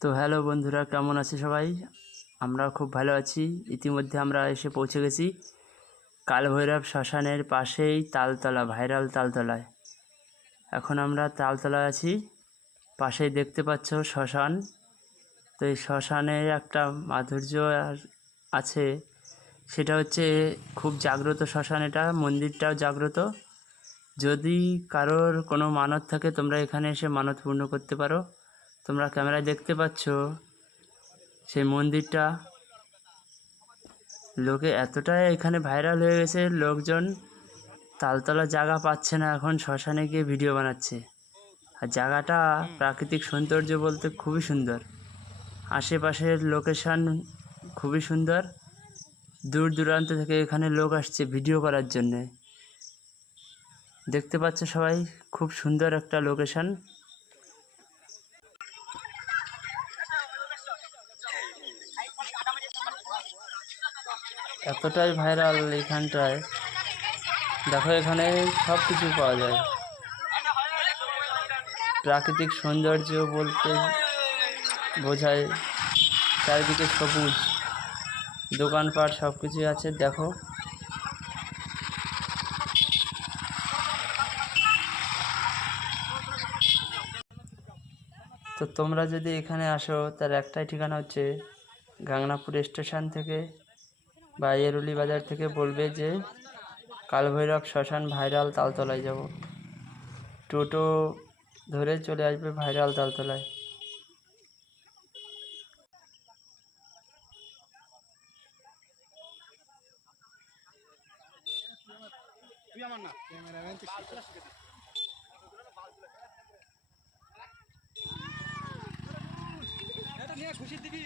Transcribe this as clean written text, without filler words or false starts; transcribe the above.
তো হ্যালো বন্ধুরা, কেমন আছি সবাই? আমরা খুব ভালো আছি। ইতিমধ্যে আমরা এসে পৌঁছে গেছি কালভৈরব শ্মশানের পাশেই তালতলা, ভাইরাল তালতলায়। এখন আমরা তালতলায় আছি, পাশেই দেখতে পাচ্ছ শ্মশান। তো এই শ্মশানের একটা মাধুর্য আছে, সেটা হচ্ছে খুব জাগ্রত শ্মশান। এটা মন্দিরটাও জাগ্রত। যদি কারোর কোনো মানত থাকে তোমরা এখানে এসে মানত পূর্ণ করতে পারো। তোমরা ক্যামেরায় দেখতে পাচ্ছ সেই মন্দিরটা। লোকে এতটাই এখানে ভাইরাল হয়ে গেছে, লোকজন তালতলা জায়গা পাচ্ছে না, এখন শ্মশানে গিয়ে ভিডিও বানাচ্ছে। আর জায়গাটা প্রাকৃতিক সৌন্দর্য বলতে খুবই সুন্দর। আশেপাশের লোকেশান খুবই সুন্দর। দূর দূরান্ত থেকে এখানে লোক আসছে ভিডিও করার জন্যে। দেখতে পাচ্ছ সবাই, খুব সুন্দর একটা লোকেশান। এতটাই ভাইরাল এখানটায়, দেখো এখানে সব কিছু পাওয়া যায়। প্রাকৃতিক সৌন্দর্য বলতে বোঝায় চারিদিকে সবুজ, দোকানপাট সব কিছুই আছে। দেখো তো তোমরা যদি এখানে আসো, তার একটাই ঠিকানা হচ্ছে গাংনাপুর স্টেশন থেকে বা এরুলি বাজার থেকে বলবে যে কালভৈরব শ্মশান ভাইরাল তালতলায় যাব। টোটো ধরে চলে আসবে ভাইরাল তালতলায়। তুই আমার না ক্যামেরাম্যান তুই এটা নিয়ে খুশি দিবি।